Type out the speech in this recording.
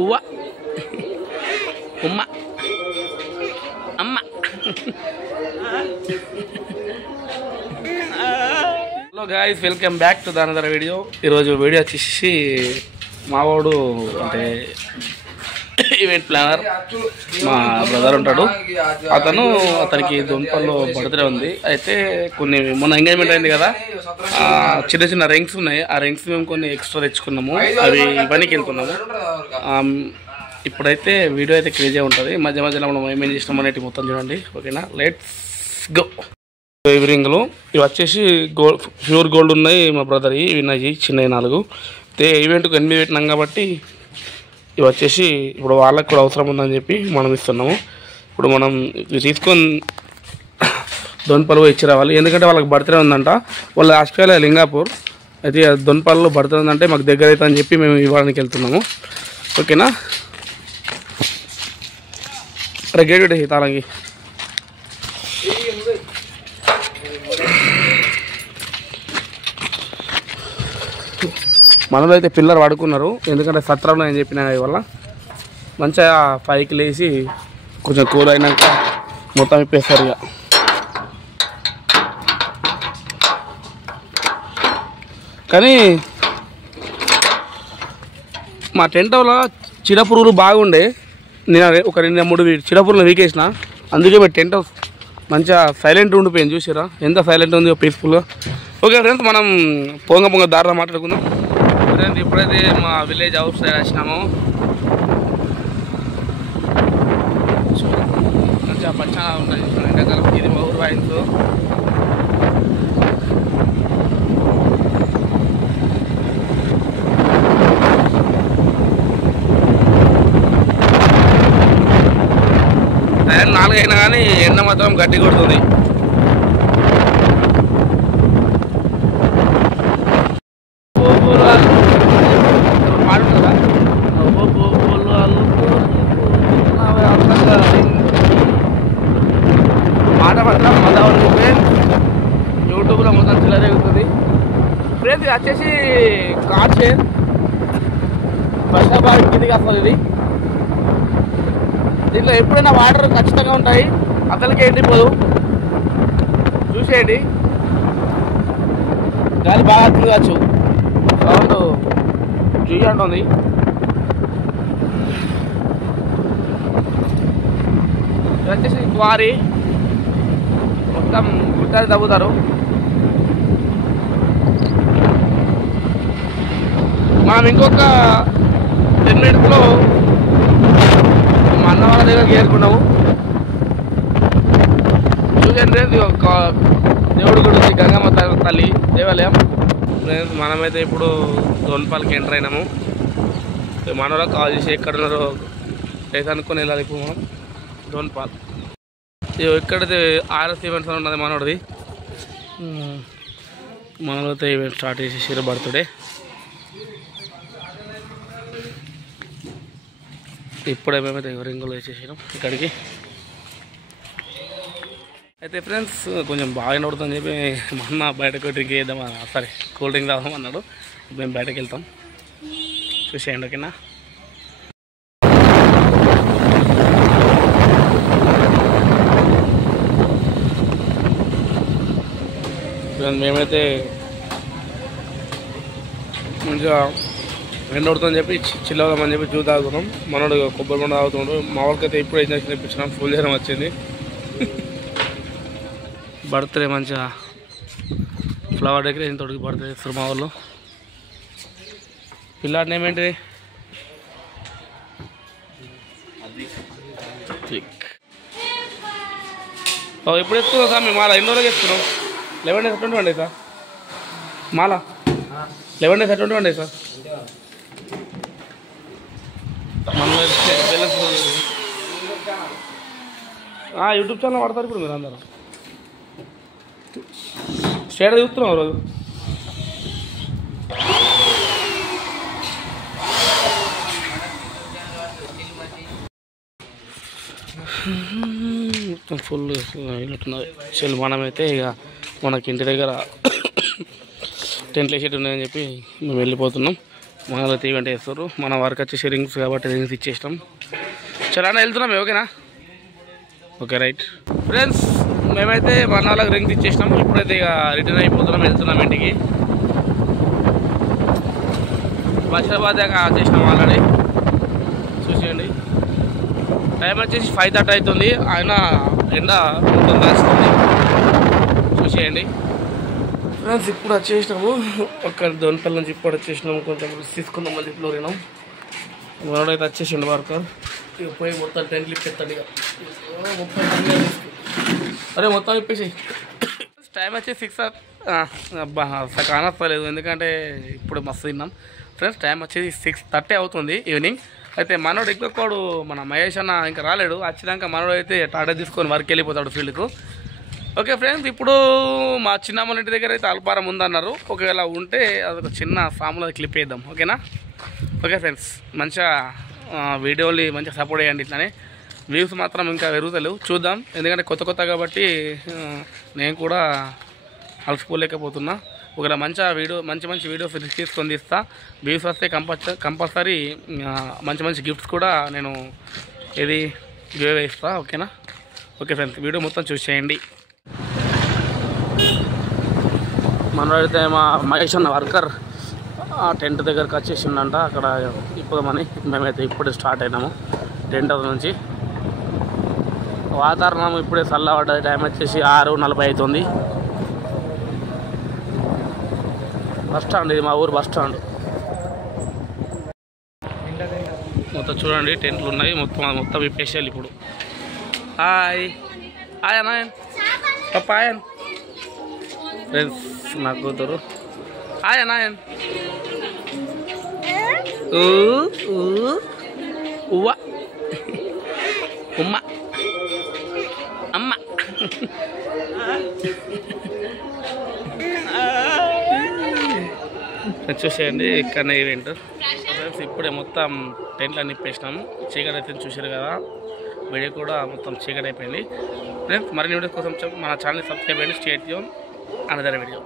ఉవ్వ ఉమ్మ అమ్మ. Hello guys, welcome back to the another video. ఈరోజు వీడియో వచ్చేసి మావాడు అంటే ఈవెంట్ ప్లానర్ మా బ్రదర్ ఉంటాడు. అతనికి దుంపల్లో బర్త్డే ఉంది. అయితే కొన్ని మొన్న ఎంగేజ్మెంట్ అయింది కదా, చిన్న చిన్న రింగ్స్ ఉన్నాయి. ఆ రింగ్స్ మేము కొన్ని ఎక్స్ట్రా తెచ్చుకున్నాము, అవి పనికి వెళ్తున్నాము. ఇప్పుడైతే వీడియో అయితే క్రేజీ ఉంటుంది. మధ్య మధ్యలో మనం ఏమేం చేసినాం అనేది మొత్తం చూడండి. ఓకేనా, లెట్స్ గో. ఇవి రింగులు ఇవి వచ్చేసి గోల్డ్, ప్యూర్ గోల్డ్ ఉన్నాయి మా బ్రదర్. ఇవి ఉన్నాయి చిన్నవి 4. అయితే ఈవెంట్కి 8 పెట్టినాం కాబట్టి ఇవి వచ్చేసి ఇప్పుడు వాళ్ళకి కూడా అవసరం ఉందని చెప్పి మనం ఇస్తున్నాము. ఇప్పుడు మనం ఇవి తీసుకొని దొన్పల్లి ఇచ్చి రావాలి, ఎందుకంటే వాళ్ళకి బర్త్డే ఉందంట. వాళ్ళ ఆస్ట్రేలియా లింగాపూర్. అయితే దొన్పల్లిలో బర్త్డే ఉందంటే మాకు దగ్గర అవుతా అని చెప్పి మేము ఇవ్వడానికి వెళ్తున్నాము. ఓకేనా, గేట్ తాళంగి. మనలో అయితే పిల్లలు పడుకున్నారు, ఎందుకంటే సత్రంలో నేను చెప్పిన వల్ల మంచిగా 5కి లేచి కొంచెం కూల్ అయినాక మొత్తం ఇప్పేస్తారు. ఇక కానీ మా టెంట్ హౌస్లో చిడపురుగులు బాగుండే. నేను ఒక 2-3 చిడపురుగులు వీకేసిన, అందుకే మా టెంట్ హౌస్ మంచిగా సైలెంట్ ఉండిపోయింది. చూసారా ఎంత సైలెంట్ ఉంది, పీస్ఫుల్గా. ఓకే ఫ్రెండ్స్, మనం పొంగ దారిలో మాట్లాడుకుందాం. ఫ్రెండ్స్, ఇప్పుడైతే మా విలేజ్ అవుట్ సైడ్ వచ్చినాము. మంచిగా పచ్చగా ఉంటుంది ఎండాకాలం. ఇది మా ఊరు వైన్స్. టైం 4 అయినా కానీ ఎండ మాత్రం గట్టి కొడుతుంది. మాట మాత్రం మళ్ళా యూట్యూబ్లో మొత్తం చిల్లరేగుతుంది. ఫ్రెండ్స్, ఇది వచ్చేసి కార్ షేర్ బస్టాబాద్ కిందికి వస్తుంది. ఇది దీంట్లో ఎప్పుడైనా వాటర్ ఖచ్చితంగా ఉంటాయి, అసలుకి ఎండిపోదు. చూసేయండి, గాలి బాగా తిరగచ్చు. సౌండ్ జుయ్యి అంటుంది. ఇది వచ్చేసి క్వారీ, మొత్తం గుట్టలు తవ్వుతారు. మనం ఇంకొక 10 మినిట్స్లో మా అన్న వాళ్ళ దగ్గరికి చేరుకున్నాము. చూడండి, ఒక దేవుడు గుడి ఉంది, గంగమ్మ తల్లి దేవాలయం. మనమైతే ఇప్పుడు దొన్పల్లికి ఎంటర్ అయినాము. మనలో కాల్ చేసి ఎక్కడున్నారో అయితే అనుకుని వెళ్ళాలి. ఇప్పుడు మనం దొన్పల్లి ఎక్కడైతే ఆర్ఎస్ ఈవెంట్స్ అని ఉన్నది మనోడిది. మనలో అయితే ఈవెంట్ స్టార్ట్ చేసేసారు, బర్త్డే. ఇప్పుడే మేమైతే రింగులు వేసేసాం ఇక్కడికి. అయితే ఫ్రెండ్స్, కొంచెం బాగా నడుతుందని చెప్పి మా అన్న బయటకు డ్రింక్ వేద్దాం, సరే కూల్ డ్రింక్ తాగుదాం అన్నాడు. మేము బయటకు వెళ్తాం, చూసేయండి. ఓకేనా, మేమైతే మంచిగా ఎండ పడుతుందని చెప్పి చిల్లవుదామని చెప్పి జ్యూస్ తాగుతున్నాం. మనోడు కొబ్బరి బొండ తాగుతున్నాడు. మా వాళ్ళకైతే ఇప్పుడు ఇంజక్షన్ ఇప్పించినాం, ఫుల్ జ్వరం వచ్చింది. బర్త్డే మంచిగా ఫ్లవర్ డెకరేషన్ తోటికి బర్త్డే ఇస్తారు మా వాళ్ళు. పిల్లాడిని ఏమేంటిది ఎప్పుడు వేసుకున్నాం సార్? మేము మాల 2 రోజులకి వేసుకున్నాం. 11 days 21 days సార్. మాల 11 days 21 days sir. YouTube channel వాడతారు ఇప్పుడు మీరు అందరూ. స్టేట్ చూస్తున్నాం రోజు. మొత్తం ఫుల్ అయినట్టున్నది. చల్, మనమైతే ఇక మనకి ఇంటి దగ్గర టెంట్లు వేసేటి ఉన్నాయని చెప్పి మేము వెళ్ళిపోతున్నాం. మనలో ఈవెంట్ చేస్తారు. మన వర్క్ వచ్చేసి రింగ్స్ కాబట్టి రింగ్స్ ఇచ్చేస్తాం. చాలా వెళ్తున్నాం ఓకేనా. ఓకే రైట్ ఫ్రెండ్స్, మేమైతే మన వాళ్ళకి రింగ్స్ ఇచ్చేసినాము. ఇప్పుడైతే ఇక రిటర్న్ అయిపోతున్నాం, వెళ్తున్నాం ఇంటికి. బషీరాబాద్ దాకా వచ్చేసినాం ఆల్రెడీ. చూసేయండి, టైం వచ్చేసి 5:30 అవుతుంది. ఆయన ఎండ మొత్తం రాస్తుంది. చూసేయండి ఫ్రెండ్స్, ఇప్పుడు వచ్చేసినాము. ఒక దొంపల నుంచి ఇప్పుడు వచ్చేసినాము. కొంచెం తీసుకుందాం, మళ్ళీ ఇప్పుడు పోయినాం. మనోడైతే వచ్చేసిండు వర్కర్. ఇక పోయి మొత్తం టెంట్లు ఇప్పేస్తాడు. ఇక మొత్తం అరే మొత్తం ఇప్పేసి. టైం వచ్చి 6 అబ్బా కానొస్తలేదు, ఎందుకంటే ఇప్పుడు మస్తు తిన్నాం ఫ్రెండ్స్. టైం వచ్చేసి 6:30 అవుతుంది ఈవినింగ్. అయితే మనోడు ఇంకొకడు మన మహేష్ అన్న ఇంకా రాలేడు. వచ్చినాక మనోడు అయితే టాటా తీసుకొని వర్క్ వెళ్ళిపోతాడు ఫీల్డ్కు. ఓకే ఫ్రెండ్స్, ఇప్పుడు మా చిన్నమ్మ ఇంటి దగ్గర అయితే అల్పారం ఉందన్నారు. ఒకవేళ ఉంటే అదొక చిన్న సాములో క్లిప్ వేద్దాం ఓకేనా. ఓకే ఫ్రెండ్స్, మంచిగా వీడియోలు మంచిగా సపోర్ట్ చేయండి. ఇట్లానే వ్యూస్ మాత్రం ఇంకా పెరుగుతలేవు, చూద్దాం. ఎందుకంటే కొత్త కాబట్టి నేను కూడా అలసిపోలేకపోతున్నా. ఒకవేళ మంచి వీడియోస్ తీసుకొని తీస్తా. వ్యూస్ వస్తే కంపల్సరీ మంచి గిఫ్ట్స్ కూడా నేను గివ్ అవే ఇస్తా ఓకేనా. ఓకే ఫ్రెండ్స్, వీడియో మొత్తం చూసేయండి. మనోడైతే మా మహేష్ అన్న వర్కర్ టెంట్ దగ్గరకు వచ్చేసిండంట. అక్కడ ఇప్పుదామని మేమైతే ఇప్పుడే స్టార్ట్ అయినాము టెంట్ హౌస్ నుంచి. వాతావరణం ఇప్పుడే చల్లబడ్డది. టైం వచ్చేసి 6:40 అవుతుంది. బస్ స్టాండ్ ఇది, మా ఊరు బస్ స్టాండ్. మొత్తం చూడండి టెంట్లు ఉన్నాయి. మొత్తం విప్పేసేయాలి ఇప్పుడు. హాయ్ అన్నాయన్ పప్పాయన్ ఫ్రెండ్స్, నా కూతురు. హాయ్ అన్నాయన్. ఉవ్వ ఉమ్మ అమ్మ. చూసేయండి, ఇక్కడనే ఈవెంట్ ఫ్రెండ్స్. ఇప్పుడే మొత్తం టెంట్లు అన్ని ఇప్పేసినాము. చీకటి అయితే చూసారు కదా, వీడియో కూడా మొత్తం చీకటి అయిపోయింది ఫ్రెండ్స్. మరిన్ని వీడియోస్ కోసం మన ఛానల్ సబ్స్క్రైబ్ చేయండి. Stay tune another video.